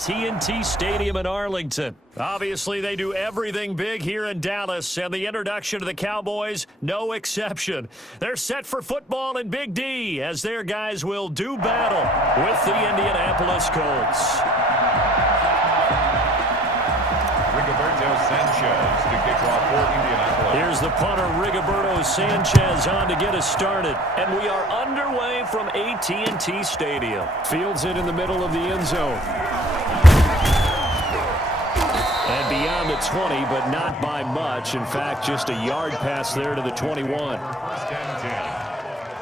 TNT Stadium in Arlington. Obviously, they do everything big here in Dallas, and the introduction to the Cowboys, no exception. They're set for football in Big D as their guys will do battle with the Indianapolis Colts. Rigoberto Sanchez to kick off for Indianapolis. Here's the punter, Rigoberto Sanchez, on to get us started. And we are underway from AT&T Stadium. Fields it in the middle of the end zone. And beyond the 20, but not by much. In fact, just a yard pass there to the 21. First and 10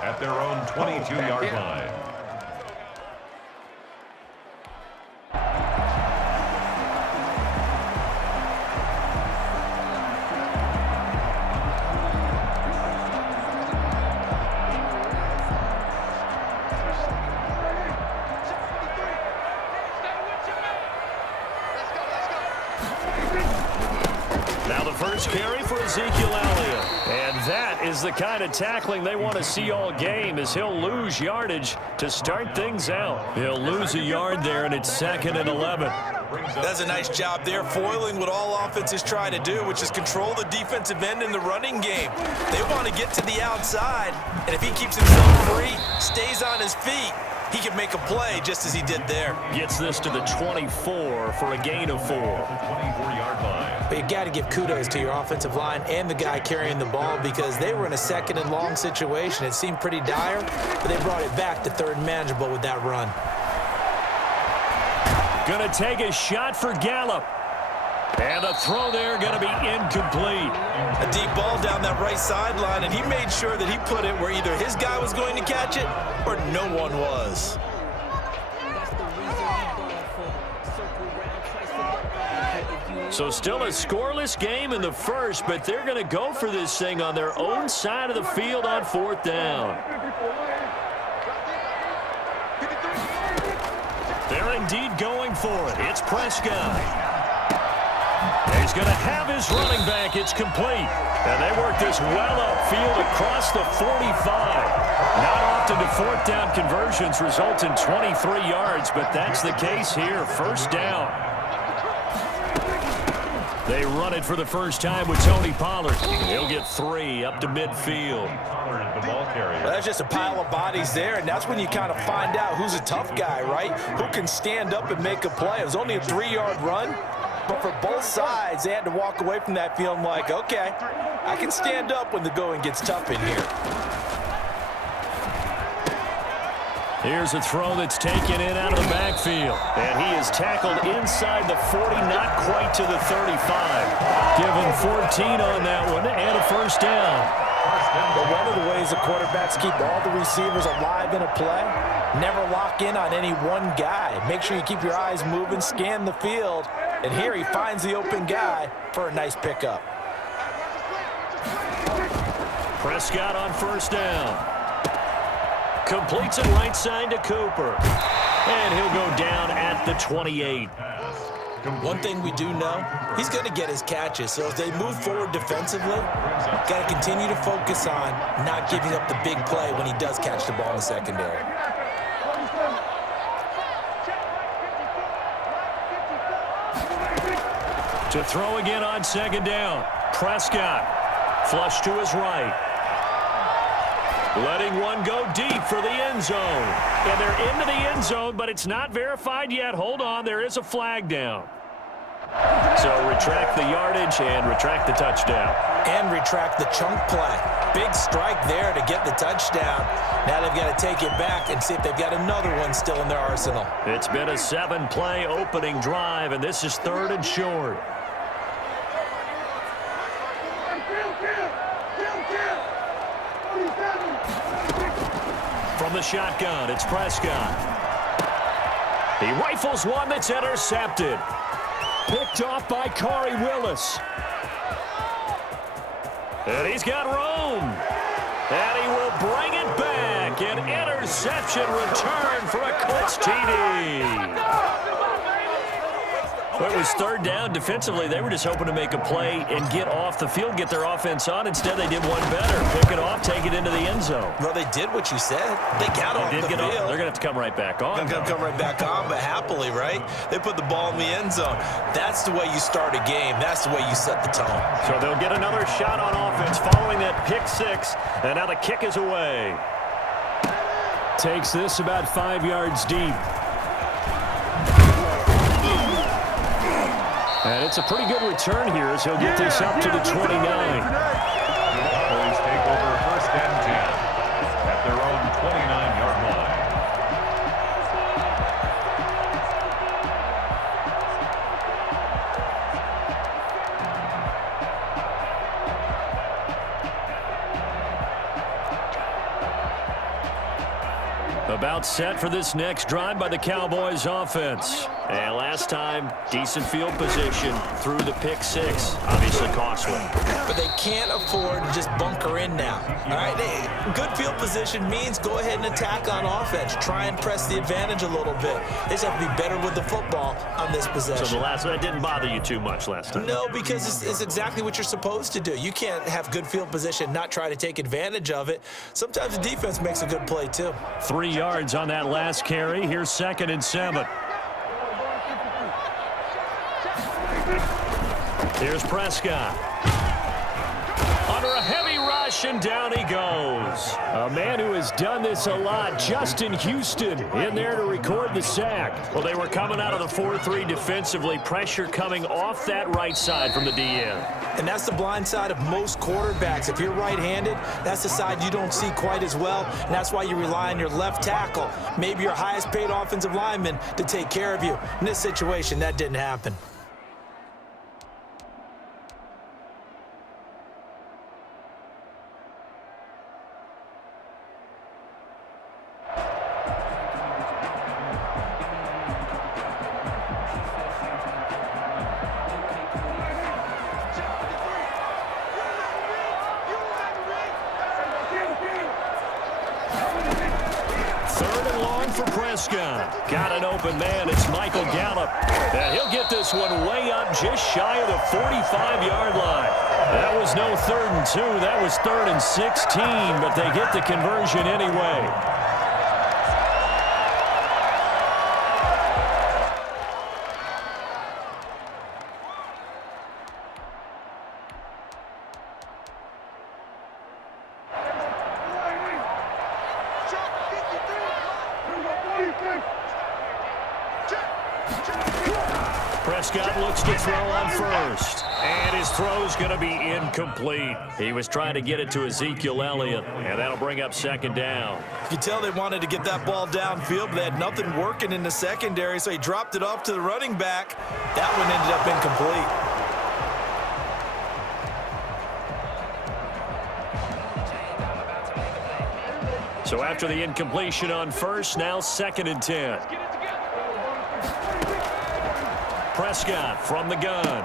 at their own 22-yard line. Carry for Ezekiel Elliott. And that is the kind of tackling they want to see all game, as he'll lose yardage to start things out. He'll lose a yard there, and it's 2nd and 11. Does a nice job there, foiling what all offenses try to do, which is control the defensive end in the running game. They want to get to the outside, and if he keeps himself free, stays on his feet, he can make a play just as he did there. Gets this to the 24 for a gain of 4. 24-yard line. But you got to give kudos to your offensive line and the guy carrying the ball, because they were in a 2nd and long situation. It seemed pretty dire, but they brought it back to 3rd and manageable with that run. Going to take a shot for Gallup. And the throw there going to be incomplete. A deep ball down that right sideline, and he made sure that he put it where either his guy was going to catch it or no one was. So still a scoreless game in the first, but they're going to go for this thing on their own side of the field on 4th down. They're indeed going for it. It's Prescott. He's going to have his running back. It's complete. And they work this well upfield across the 45. Not often do 4th down conversions result in 23 yards, but that's the case here. 1st down. They run it for the first time with Tony Pollard. He'll get 3 up to midfield. The ball carrier. Well, that's just a pile of bodies there, and that's when you kind of find out who's a tough guy, right? Who can stand up and make a play. It was only a 3-yard run, but for both sides, they had to walk away from that feeling like, okay, I can stand up when the going gets tough in here. Here's a throw that's taken in out of the backfield. And he is tackled inside the 40, not quite to the 35. Given 14 on that one, and a 1st down. But one of the ways the quarterbacks keep all the receivers alive in a play, never lock in on any one guy. Make sure you keep your eyes moving, scan the field, and here he finds the open guy for a nice pickup. Prescott on 1st down. Completes it right side to Cooper. And he'll go down at the 28. One thing we do know, he's going to get his catches. So as they move forward defensively, got to continue to focus on not giving up the big play when he does catch the ball in the secondary. To throw again on 2nd down. Prescott. Flush to his right. Letting one go deep for the end zone. And they're into the end zone, but it's not verified yet. Hold on, there is a flag down. So retract the yardage and retract the touchdown. And retract the chunk play. Big strike there to get the touchdown. Now they've got to take it back and see if they've got another one still in their arsenal. It's been a 7-play opening drive, and this is 3rd and short. From the shotgun, it's Prescott. He rifles one that's intercepted. Picked off by Corey Willis. And he's got room. And he will bring it back. An interception return for a Colts TD. Well, it was third down. Defensively, they were just hoping to make a play and get off the field, get their offense on. Instead, they did one better. Pick it off, take it into the end zone. Well, they did what you said. They got off the field. They're going to have to come right back on. They're going to come right back on, but happily, right? They put the ball in the end zone. That's the way you start a game. That's the way you set the tone. So they'll get another shot on offense following that pick six, and now the kick is away. Takes this about 5 yards deep. And it's a pretty good return here as he'll get this up to the 29. Cowboys take over 1st and 10 at their own 29-yard line. About set for this next drive by the Cowboys offense. And last time, decent field position through the pick six. Obviously costly. But they can't afford to just bunker in now. All right, good field position means go ahead and attack on offense. Try and press the advantage a little bit. They just have to be better with the football on this possession. So the last one didn't bother you too much last time? No, because it's exactly what you're supposed to do. You can't have good field position, not try to take advantage of it. Sometimes the defense makes a good play too. 3 yards on that last carry. Here's 2nd and 7. Here's Prescott. Under a heavy rush, and down he goes. A man who has done this a lot, Justin Houston, in there to record the sack. Well, they were coming out of the 4-3 defensively. Pressure coming off that right side from the DN. And that's the blind side of most quarterbacks. If you're right-handed, that's the side you don't see quite as well, and that's why you rely on your left tackle, maybe your highest-paid offensive lineman, to take care of you. In this situation, that didn't happen. Got an open man. It's Michael Gallup. And he'll get this one way up just shy of the 45-yard line. That was no 3rd and 2. That was 3rd and 16, but they get the conversion anyway. Prescott looks to throw on first. And his throw's going to be incomplete. He was trying to get it to Ezekiel Elliott, and that'll bring up 2nd down. You can tell they wanted to get that ball downfield, but they had nothing working in the secondary, so he dropped it off to the running back. That one ended up incomplete. So after the incompletion on first, now 2nd and 10. Prescott from the gun.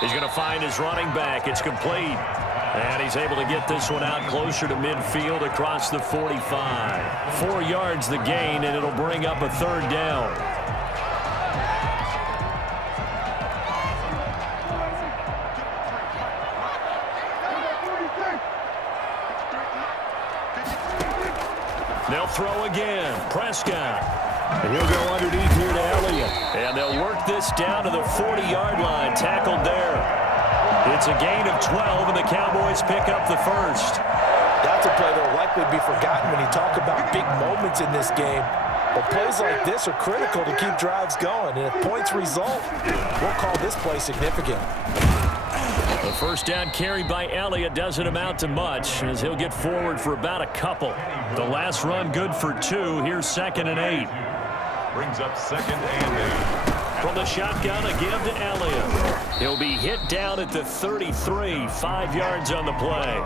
He's going to find his running back. It's complete. And he's able to get this one out closer to midfield across the 45. 4 yards the gain, and it'll bring up a 3rd down. They'll throw again. Prescott. And he'll go underneath here to Elliott. And they'll work this down to the 40-yard line. Tackled there. It's a gain of 12, and the Cowboys pick up the first. That's a play that will likely be forgotten when you talk about big moments in this game. But plays like this are critical to keep drives going. And if points result, we'll call this play significant. The first down carry by Elliott doesn't amount to much as he'll get forward for about a couple. The last run good for 2. Here's 2nd and 8. Brings up 2nd and 8. From the shotgun, a give to Elliott. He'll be hit down at the 33, 5 yards on the play.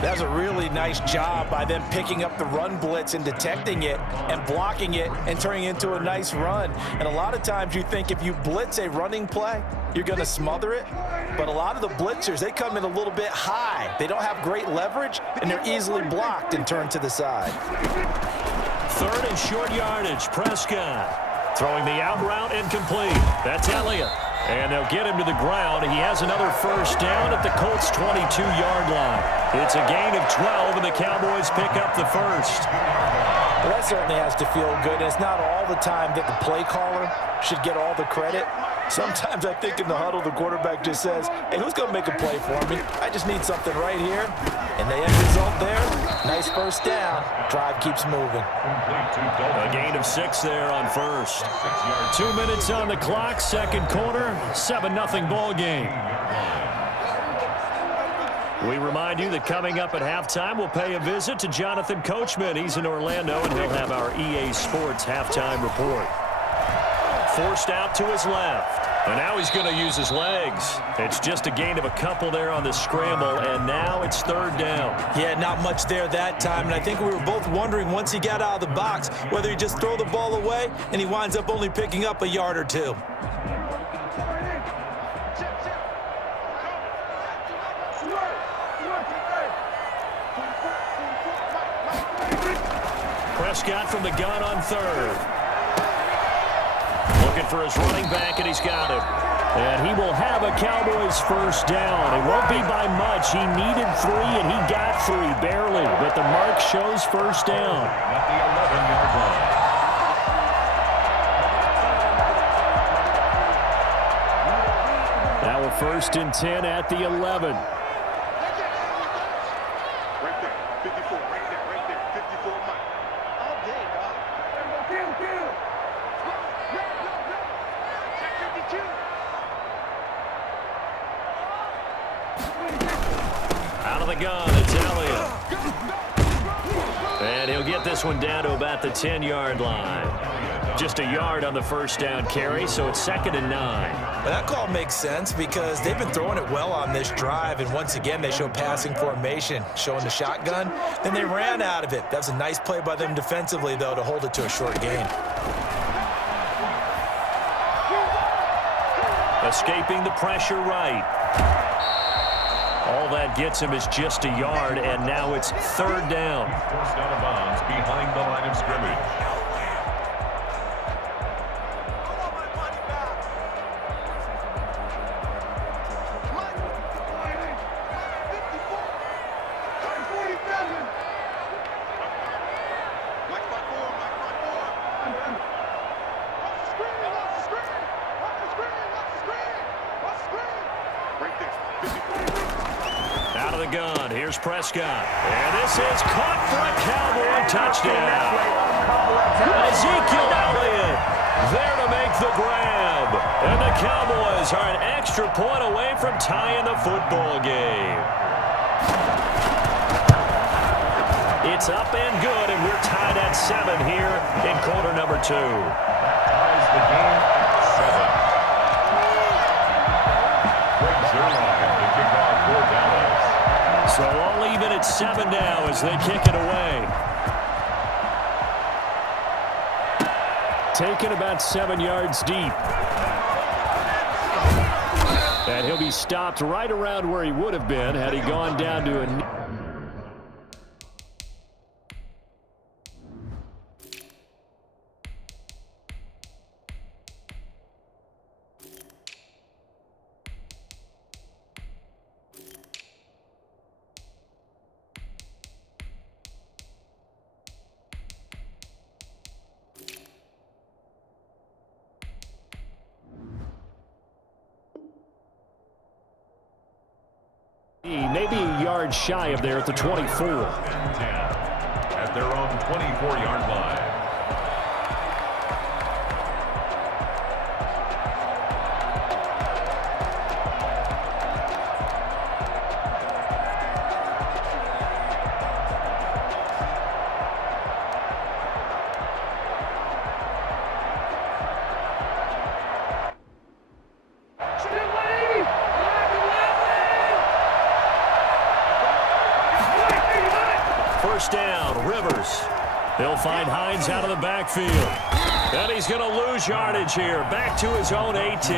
That's a really nice job by them picking up the run blitz and detecting it and blocking it and turning it into a nice run. And a lot of times you think if you blitz a running play, you're going to smother it. But a lot of the blitzers, they come in a little bit high. They don't have great leverage, and they're easily blocked and turned to the side. 3rd and short yardage. Prescott. Throwing the out route incomplete. That's Elliott. And they'll get him to the ground. He has another first down at the Colts' 22-yard line. It's a gain of 12, and the Cowboys pick up the first. Well, that certainly has to feel good. And it's not all the time that the play caller should get all the credit. Sometimes I think in the huddle, the quarterback just says, hey, who's going to make a play for me? I just need something right here. And the end result there, nice first down. Drive keeps moving. A gain of 6 there on first. 2 minutes on the clock, second quarter, 7-0 ball game. We remind you that coming up at halftime, we'll pay a visit to Jonathan Coachman. He's in Orlando, and he'll have our EA Sports halftime report. Forced out to his left. And now he's going to use his legs. It's just a gain of a couple there on the scramble, and now it's third down. Yeah, not much there that time, and I think we were both wondering once he got out of the box whether he just throw the ball away, and he winds up only picking up a yard or two. Prescott from the gun on third. Looking for his running back, and he's got him. And he will have a Cowboys first down. It won't be by much. He needed 3, and he got 3, barely. But the mark shows first down. At the 11-yard line. Now a first and 10 at the 11. Right there, 54, right there, 54 Mike. All day, dog. Check 52. Out of the gun, it's Elliott. And he'll get this one down to about the 10-yard line. Just a yard on the first down carry, so it's 2nd and 9. Well, that call makes sense because they've been throwing it well on this drive, and once again they show passing formation, showing the shotgun. Then they ran out of it. That was a nice play by them defensively, though, to hold it to a short gain. Escaping the pressure right. All that gets him is just a yard, and now it's third down. Forced out of bounds behind the line of scrimmage. Out of the gun, here's Prescott. And this is caught for a Cowboy touchdown. Ezekiel Elliott there to make the grab. And the Cowboys are an extra point away from tying the football game. It's up and good, and we're tied at 7 here in quarter number 2. Ties the game at 7. Greg Zerline, the kickoff for Dallas. So all even at 7 now as they kick it away. Taken about 7 yards deep. And he'll be stopped right around where he would have been had he gone down to a... Maybe a yard shy of there at the 24. 10 at their own 24-yard line. First down, Rivers. He'll find Hines out of the backfield. And he's going to lose yardage here. Back to his own 18.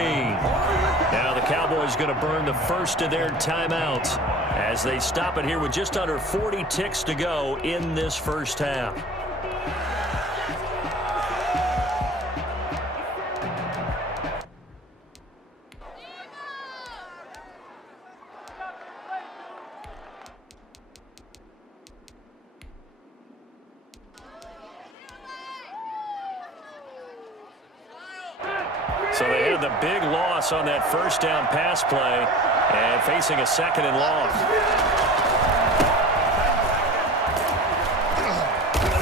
Now the Cowboys going to burn the first of their timeouts as they stop it here with just under 40 ticks to go in this first half. So they had the big loss on that first down pass play and facing a second and long.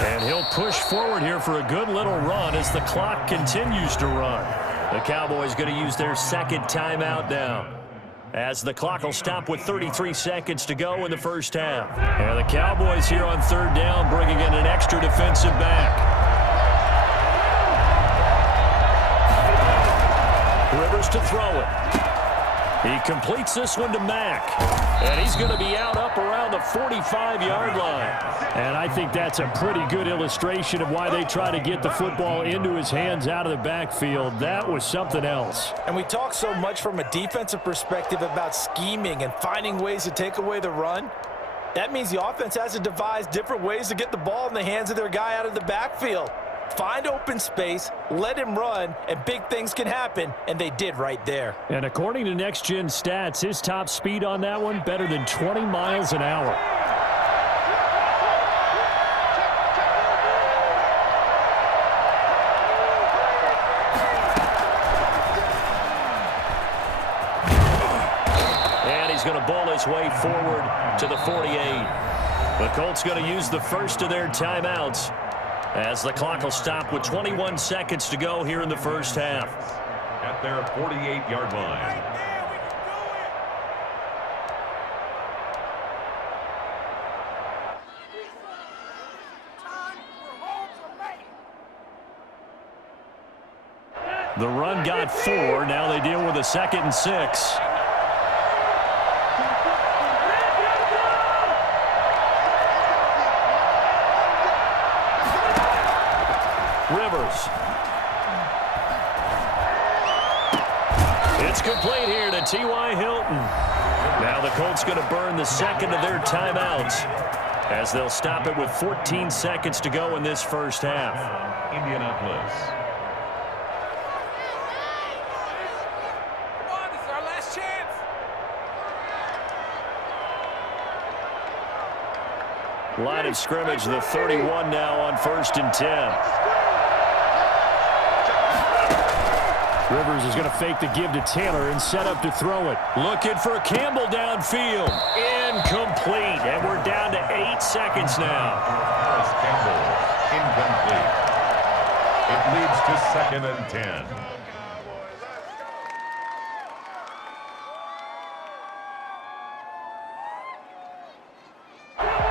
And he'll push forward here for a good little run as the clock continues to run. The Cowboys going to use their second timeout now, as the clock will stop with 33 seconds to go in the first half. And the Cowboys here on third down bringing in an extra defensive back. Rivers to throw it. He completes this one to Mack. And he's going to be out up around the 45-yard line. And I think that's a pretty good illustration of why they try to get the football into his hands out of the backfield. That was something else. And we talk so much from a defensive perspective about scheming and finding ways to take away the run. That means the offense has to devise different ways to get the ball in the hands of their guy out of the backfield. Find open space, let him run, and big things can happen, and they did right there. And according to Next Gen Stats, his top speed on that one, better than 20 miles an hour. And he's going to bowl his way forward to the 48. The Colts going to use the first of their timeouts, as the clock will stop with 21 seconds to go here in the first half. At their 48-yard line. The run got 4. Now they deal with a 2nd and 6. Rivers. It's complete here to T.Y. Hilton. Now the Colts going to burn the second of their timeouts, as they'll stop it with 14 seconds to go in this first half. Indianapolis. Come on, this is our last chance. Line of scrimmage, the 31 now on 1st and 10. Rivers is going to fake the give to Taylor and set up to throw it. Looking for Campbell downfield. Incomplete. And we're down to 8 seconds now. Paris Campbell, incomplete. It leads to 2nd and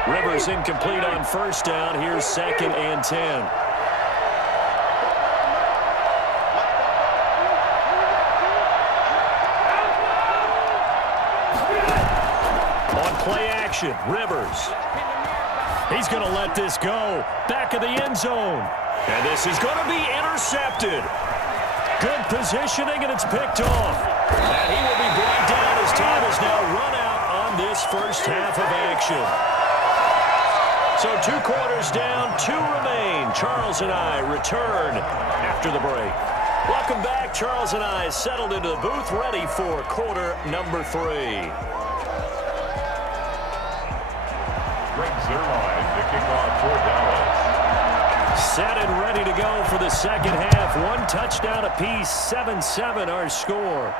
10. Rivers incomplete on first down. Here's 2nd and 10. Play action, Rivers. He's going to let this go. Back of the end zone. And this is going to be intercepted. Good positioning, and it's picked off. And he will be brought down as time is now run out on this first half of action. So 2 quarters down, 2 remain. Charles and I return after the break. Welcome back. Charles and I settled into the booth, ready for quarter number 3. Greg Zerline to kick off for Dallas. Set and ready to go for the second half. 1 touchdown apiece, 7-7 our score.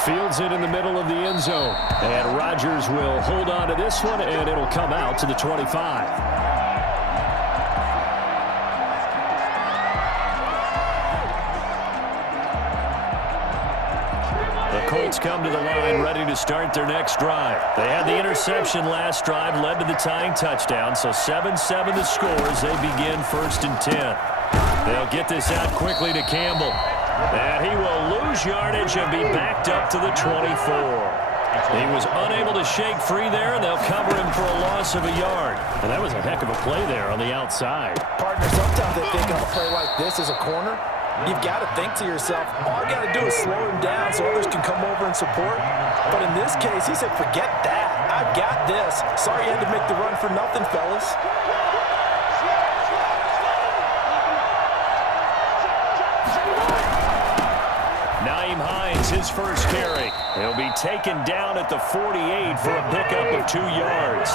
Fields it in the middle of the end zone. And Rodgers will hold on to this one, and it'll come out to the 25. Colts come to the line ready to start their next drive. They had the interception last drive, led to the tying touchdown, so 7-7 the score as they begin 1st and 10. They'll get this out quickly to Campbell. And he will lose yardage and be backed up to the 24. He was unable to shake free there, and they'll cover him for a loss of a yard. And that was a heck of a play there on the outside. Partner, sometimes they think of a play like this as a corner. You've got to think to yourself, all I got to do is slow him down so others can come over and support. But in this case, he said, forget that. I've got this. Sorry you had to make the run for nothing, fellas. Nyheim Hines, his first carry. He'll be taken down at the 48 for a pickup of 2 yards.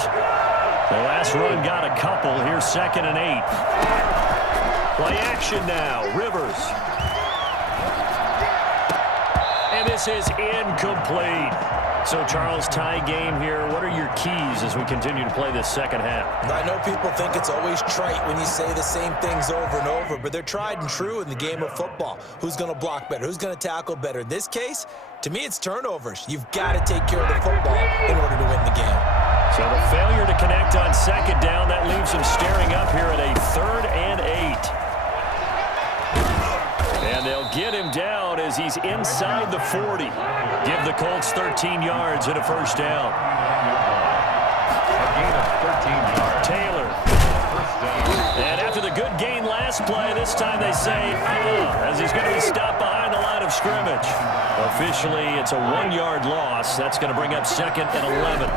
The last run got a couple. Here's 2nd and 8. Play action now. Rivers. pass is incomplete. So, Charles, tie game here. What are your keys as we continue to play this second half? I know people think it's always trite when you say the same things over and over, but they're tried and true in the game of football. Who's going to block better? Who's going to tackle better? In this case, to me, it's turnovers. You've got to take care of the football in order to win the game. So the failure to connect on second down, that leaves him staring up here at a 3rd and 8. And they'll get him down as he's inside the 40. Give the Colts 13 yards and a first down. A gain of 13 yards. Taylor. First down. And after the good gain last play, this time they say, as he's going to be stopped behind the line of scrimmage. Officially, it's a 1-yard loss. That's going to bring up 2nd and 11.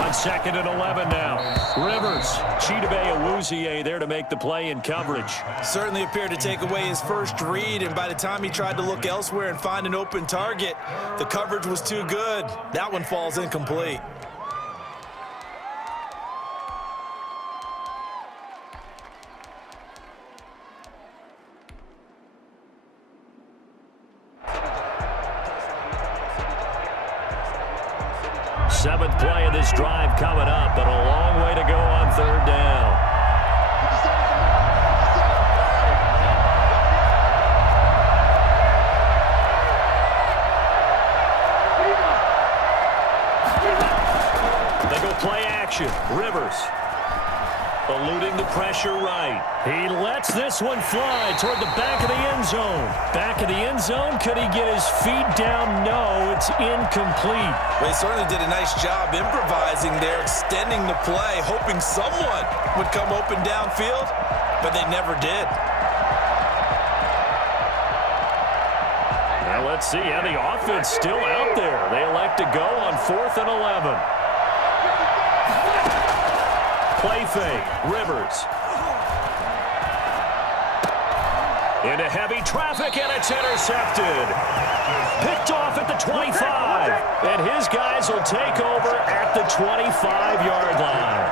On 2nd and 11 now. Rivers, Chidobe Awuzie there to make the play in coverage. Certainly appeared to take away his first read, and by the time he tried to look elsewhere and find an open target, the coverage was too good. That one falls incomplete. Seventh play of this drive coming up, but a long way to go on 3rd down. They go play action. Rivers eluding the pressure right. He lets this one fly toward the back of the end zone. Back of the end zone. Could he get his feet down? No, it's incomplete. Well, he certainly did a nice job improvising there, extending the play, hoping someone would come open downfield, but they never did. Now let's see how the offense still out there. They elect to go on 4th and 11. Play fake. Rivers. Into heavy traffic, and it's intercepted. Picked off at the 25. And his guys will take over at the 25-yard line.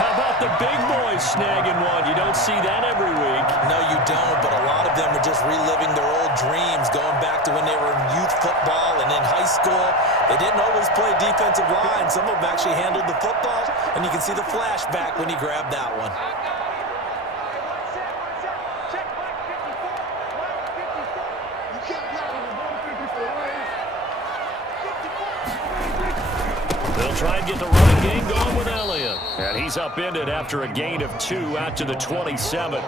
How about the big boys snagging one? You don't see that every week. No, you don't, but a lot of them are just reliving their old dreams, going back to when they were in youth football and in high school. They didn't always play defensive line. Some of them actually handled the football, and you can see the flashback when he grabbed that one. They'll try and get the running game going with Elliott. And he's upended after a gain of 2 out to the 27.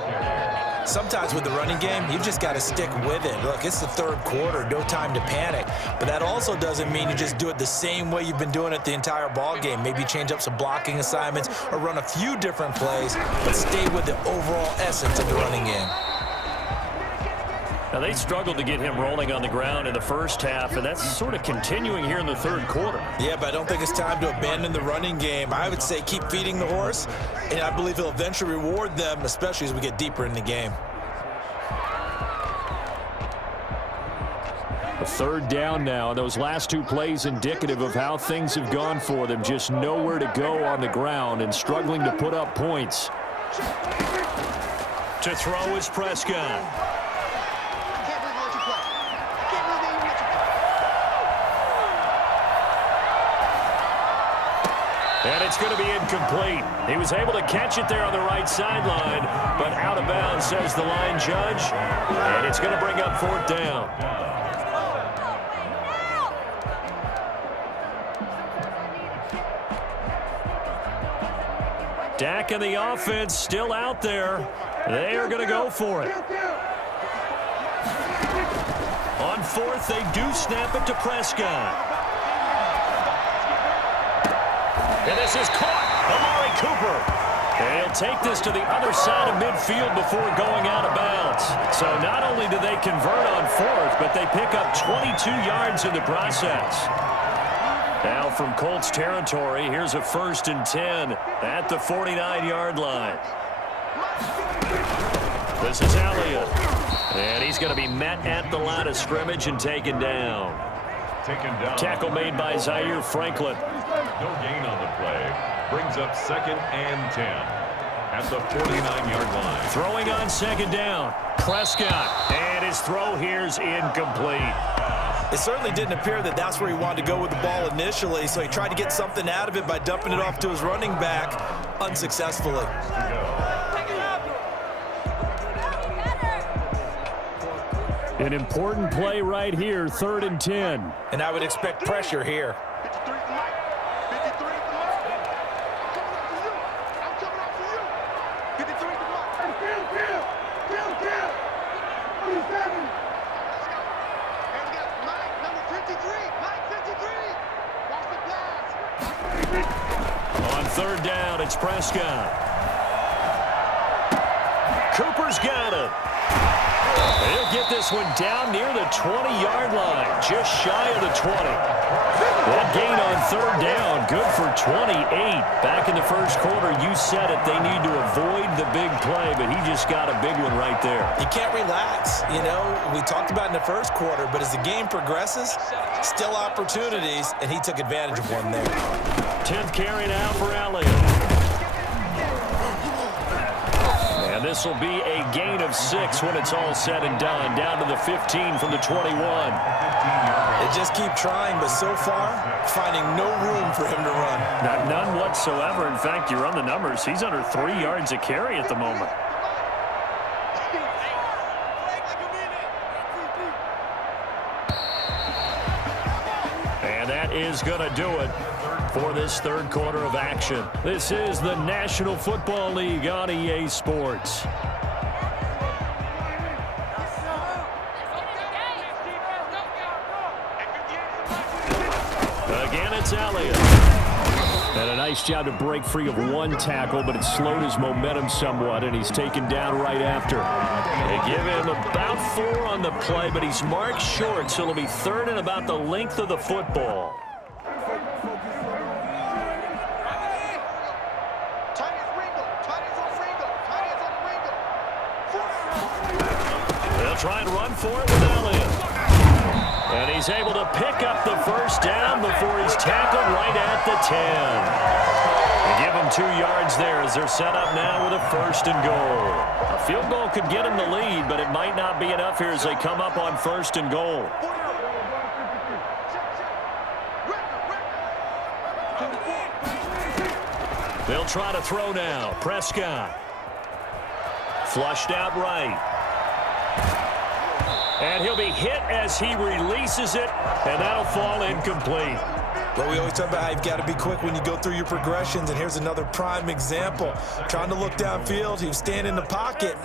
Sometimes with the running game, you just got to stick with it. Look, it's the 3rd quarter, no time to panic. But that also doesn't mean you just do it the same way you've been doing it the entire ball game. Maybe change up some blocking assignments or run a few different plays, but stay with the overall essence of the running game. Now, they struggled to get him rolling on the ground in the first half, and that's sort of continuing here in the 3rd quarter. Yeah, but I don't think it's time to abandon the running game. I would say keep feeding the horse, and I believe he'll eventually reward them, especially as we get deeper in the game. A 3rd down now, and those last 2 plays indicative of how things have gone for them. Just nowhere to go on the ground and struggling to put up points. To throw is Prescott. And it's going to be incomplete. He was able to catch it there on the right sideline, but out of bounds, says the line judge. And it's going to bring up 4th down. Dak and the offense still out there. They are going to go for it. On 4th, they do snap it to Prescott. And this is caught. Amari Cooper. And he'll take this to the other side of midfield before going out of bounds. So not only do they convert on 4th, but they pick up 22 yards in the process. Now from Colts territory, here's a 1st and 10 at the 49-yard line. This is Elliott. And he's going to be met at the line of scrimmage and taken down. Tackle made by Zaire Franklin. No gain on the play. Brings up 2nd and 10 at the 49-yard line. Throwing on 2nd down. Prescott. And his throw here's incomplete. It certainly didn't appear that that's where he wanted to go with the ball initially, so he tried to get something out of it by dumping it off to his running back unsuccessfully. An important play right here, 3rd and 10. And I would expect pressure here. 53 for Mike. 53 for Mike. I'm coming up for you. 53 for Mike. Kill. 47. And we got Mike, number 53. Mike, 53. Watch the pass. On 3rd down, it's Prescott. Cooper's got it. He'll get this one down near the 20-yard line, just shy of the 20. That gain on 3rd down, good for 28. Back in the first quarter, you said it, they need to avoid the big play, but he just got a big one right there. You can't relax. You know, we talked about in the first quarter, but as the game progresses, still opportunities, and he took advantage of one there. 10th carry now for Elliott. And this will be a gain of 6 when it's all said and done, down to the 15 from the 21. They just keep trying, but so far, finding no room for him to run. None whatsoever. In fact, you run the numbers. He's under 3 yards a carry at the moment. And that is going to do it for this 3rd quarter of action. This is the National Football League on EA Sports. Again, it's Elliott. And a nice job to break free of one tackle, but it slowed his momentum somewhat, and he's taken down right after. They give him about 4 on the play, but he's marked short, so it'll be 3rd and about the length of the football. They'll try and run for it with Elliott. And he's able to pick up the 1st down before he's tackled right at the 10. They give him 2 yards there as they're set up now with a 1st and goal. A field goal could get him the lead, but it might not be enough here as they come up on 1st and goal. They'll try to throw now. Prescott. Flushed out right. And he'll be hit as he releases it, and that'll fall incomplete. But we always talk about how you've got to be quick when you go through your progressions, and here's another prime example. Trying to look downfield, he was standing in the pocket,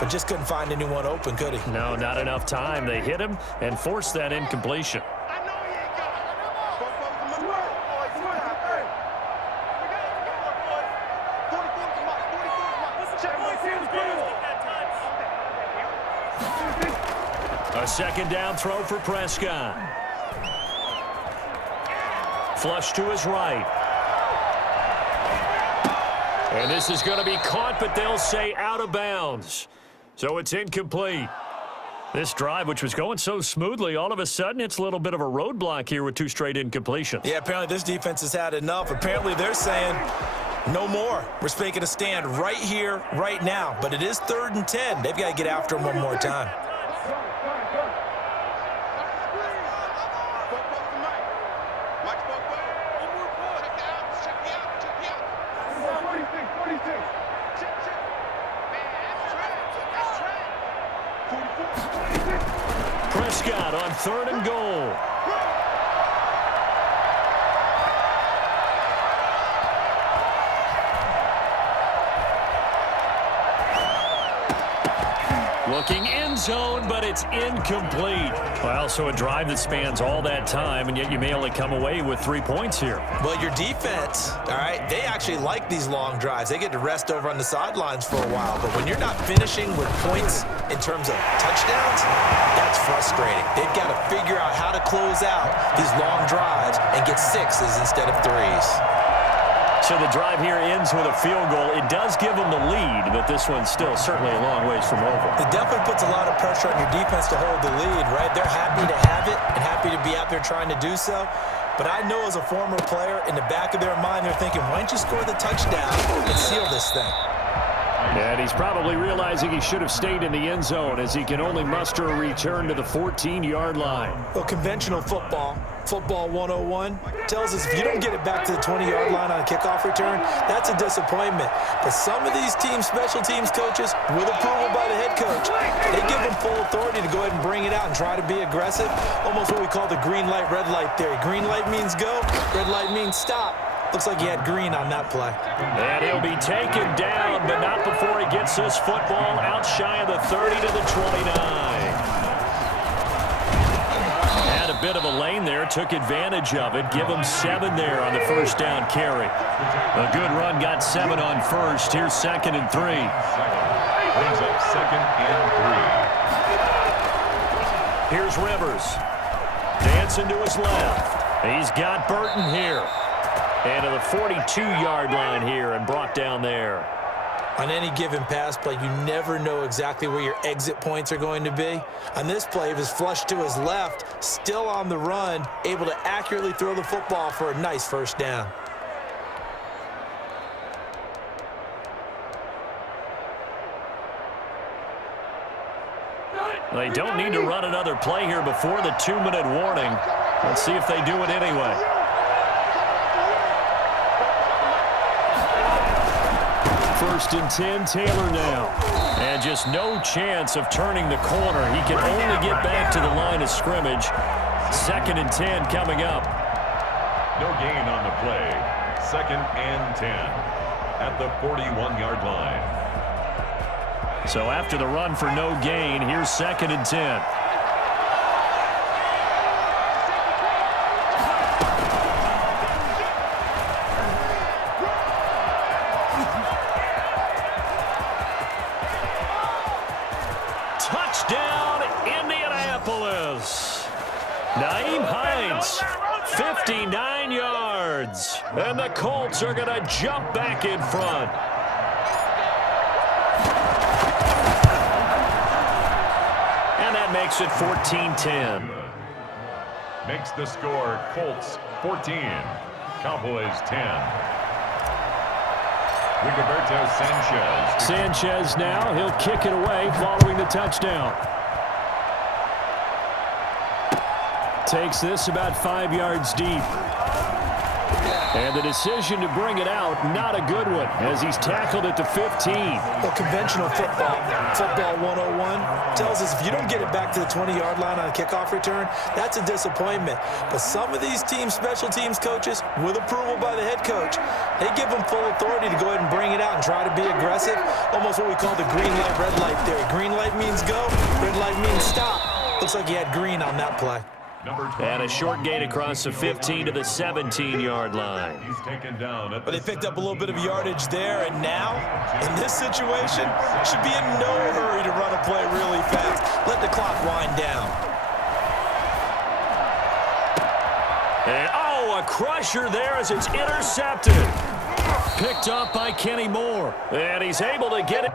but just couldn't find anyone open, could he? No, not enough time. They hit him and forced that incompletion. A 2nd down throw for Prescott. Flush to his right. And this is going to be caught, but they'll say out of bounds. So it's incomplete. This drive, which was going so smoothly, all of a sudden it's a little bit of a roadblock here with 2 straight incompletions. Yeah, apparently this defense has had enough. Apparently they're saying no more. We're making a stand right here, right now. But it is 3rd and 10. They've got to get after him one more time. Prescott on 3rd and goal. Looking end zone, but it's incomplete. Well, so a drive that spans all that time, and yet you may only come away with 3 points here. Well, your defense, all right, they actually like these long drives. They get to rest over on the sidelines for a while. But when you're not finishing with points in terms of touchdowns, that's frustrating. They've got to figure out how to close out these long drives and get 6s instead of 3s. So the drive here ends with a field goal. It does give them the lead, but this one's still certainly a long ways from over. It definitely puts a lot of pressure on your defense to hold the lead, right? They're happy to have it and happy to be out there trying to do so. But I know as a former player, in the back of their mind, they're thinking, why don't you score the touchdown and seal this thing? And he's probably realizing he should have stayed in the end zone as he can only muster a return to the 14-yard line. Well, conventional football 101, tells us if you don't get it back to the 20-yard line on a kickoff return, that's a disappointment. But some of these special teams coaches, with approval by the head coach, they give them full authority to go ahead and bring it out and try to be aggressive, almost what we call the green light, red light theory. Green light means go, red light means stop. Looks like he had green on that play. And he'll be taken down, but not before he gets this football out shy of the 30 to the 29. Had a bit of a lane there, took advantage of it. Give him 7 there on the first down carry. A good run, got 7 on first. Here's 2nd and 3. Brings up 2nd and 3. Here's Rivers. Dancing to his left. He's got Burton here. And to the 42-yard line here and brought down there. On any given pass play, you never know exactly where your exit points are going to be. On this play, he was flushed to his left, still on the run, able to accurately throw the football for a nice first down. They don't need to run another play here before the 2-minute warning. Let's see if they do it anyway. First and 10, Taylor now. And just no chance of turning the corner. He can only get back to the line of scrimmage. 2nd and 10 coming up. No gain on the play. 2nd and 10 at the 41-yard line. So after the run for no gain, here's 2nd and 10. Touchdown, Indianapolis. Nyheim Hines, 59 yards. And the Colts are going to jump back in front. And that makes it 14-10. Makes the score Colts 14, Cowboys 10. Rigoberto Sanchez. Sanchez now, he'll kick it away following the touchdown. Takes this about 5 yards deep. And the decision to bring it out, not a good one, as he's tackled at the 15. Well, conventional football 101, tells us if you don't get it back to the 20-yard line on a kickoff return, that's a disappointment. But some of these special teams coaches, with approval by the head coach, they give them full authority to go ahead and bring it out and try to be aggressive, almost what we call the green light, red light theory. Green light means go, red light means stop. Looks like he had green on that play. And a short gain across the 15 to the 17-yard line. He's taken down. But they picked up a little bit of yardage there, and now, in this situation, should be in no hurry to run a play really fast. Let the clock wind down. And, oh, a crusher there as it's intercepted. Picked up by Kenny Moore. And he's able to get it.